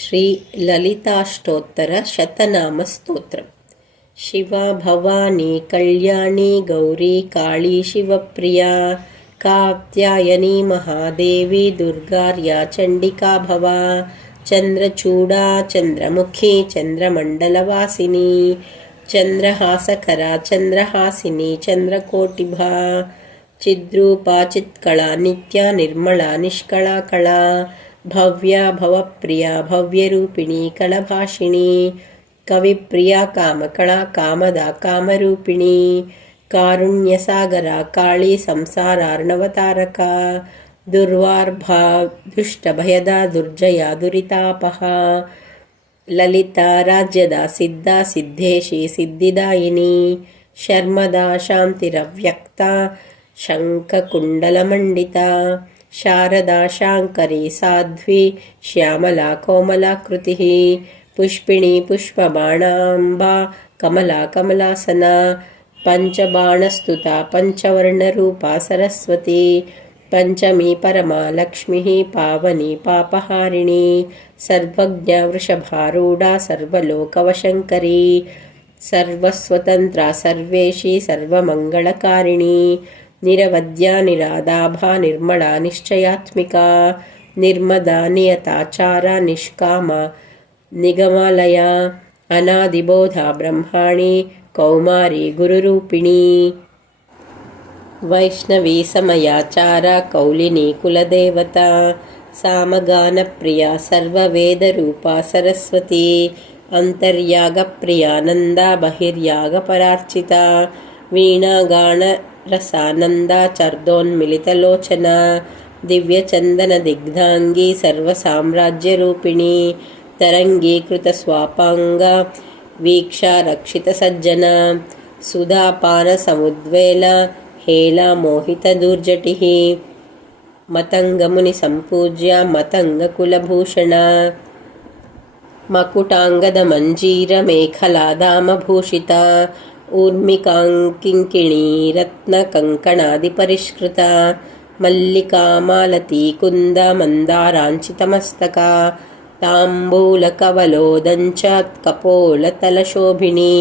श्रीललिताष्टोत्तरशतनामस्तोत्रम् शिवा भवानी कल्याणी गौरी काली शिवप्रिया कात्यायनी महादेवी दुर्गार्या चण्डिका भवा चन्द्रचूडा चन्द्रमुखी चन्द्रमण्डलवासिनी चन्द्रहासकरा चन्द्रहासिनी चन्द्रकोटिभा चिद्रूपा चित्कला नित्या निर्मला निष्कळा कला భవ్య భవప్రియ భవ్యరూపిణి కళభాషిణి కవిప్రియ కామకళా కామద కామరూపిణి కారుణ్యసాగర కాళీ సంసారార్ణవతారక దుర్వార్భా దుష్టభయదా దుర్జయ దురితాపహ లలిత రాజ్యద సిద్ధ సిద్ధేశి సిద్ధిదాయిని శర్మదా శాంతిరవ్యక్త శంఖకుండలమండిత శారదా శాంకరీ సాధ్వి శ్యామలా కోమలాకృతి పుష్పిణీ పుష్పబాణాంబా కమలా కమలాసన పంచబాణస్తుత పంచవర్ణరూపా సరస్వతి పంచమీ పరమా లక్ష్మి పావని పాపహారిణి సర్వజ్ఞ వృషభారూఢా సర్వలోకవశంకరీ సర్వస్వతంత్ర సర్వేషి సర్వమంగళకారిణి నిరవద్యా నిరాదాభా నిర్మళ నిశ్చయాత్మిక నిర్మద నియతాచార నిష్కామ నిగమాలయ అనాదిబోధ బ్రహ్మాణి కౌమారి గురురూపిణి వైష్ణవీ సమయాచార కౌలిని కులదేవత సామగానప్రియ సర్వవేదరూపా సరస్వతి అంతర్యాగప్రియానంద బహిర్యాగపరార్చిత వీణాగాణరసానంద చర్దోన్మిళితలోచన దివ్యచందనదిగ్ధాంగీ సర్వసామ్రాజ్యరూపిణి సజ్జన సుధాపాన సముద్వేల హేళా మోహిత మోహితదూర్జటిः మతంగముని సంపూజ్య మతంగకులభూషణ మేఖలాదామభూషిత ऊर्मिकाङ्किङ्किणी रत्नकङ्कणादिपरिष्कृता मल्लिकामालती कुन्द मन्दाराञ्चितमस्तका ताम्बूलकवलोदञ्चात्कपोलतलशोभिणी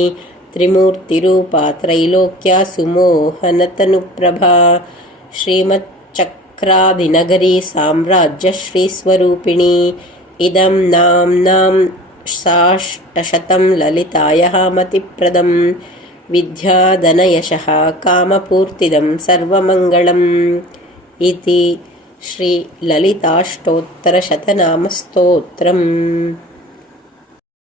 त्रिमूर्तिरूपा त्रैलोक्या सुमोहनतनुप्रभा श्रीमच्चक्रादिनगरी साम्राज्यश्रीस्वरूपिणी इदं नाम्नां साष्टशतं ललितायः मतिप्रदम् विद्याधनयशः कामपूर्तिदं सर्वमङ्गलम् इति श्रीललिताष्टोत्तरशतनामस्तोत्रम्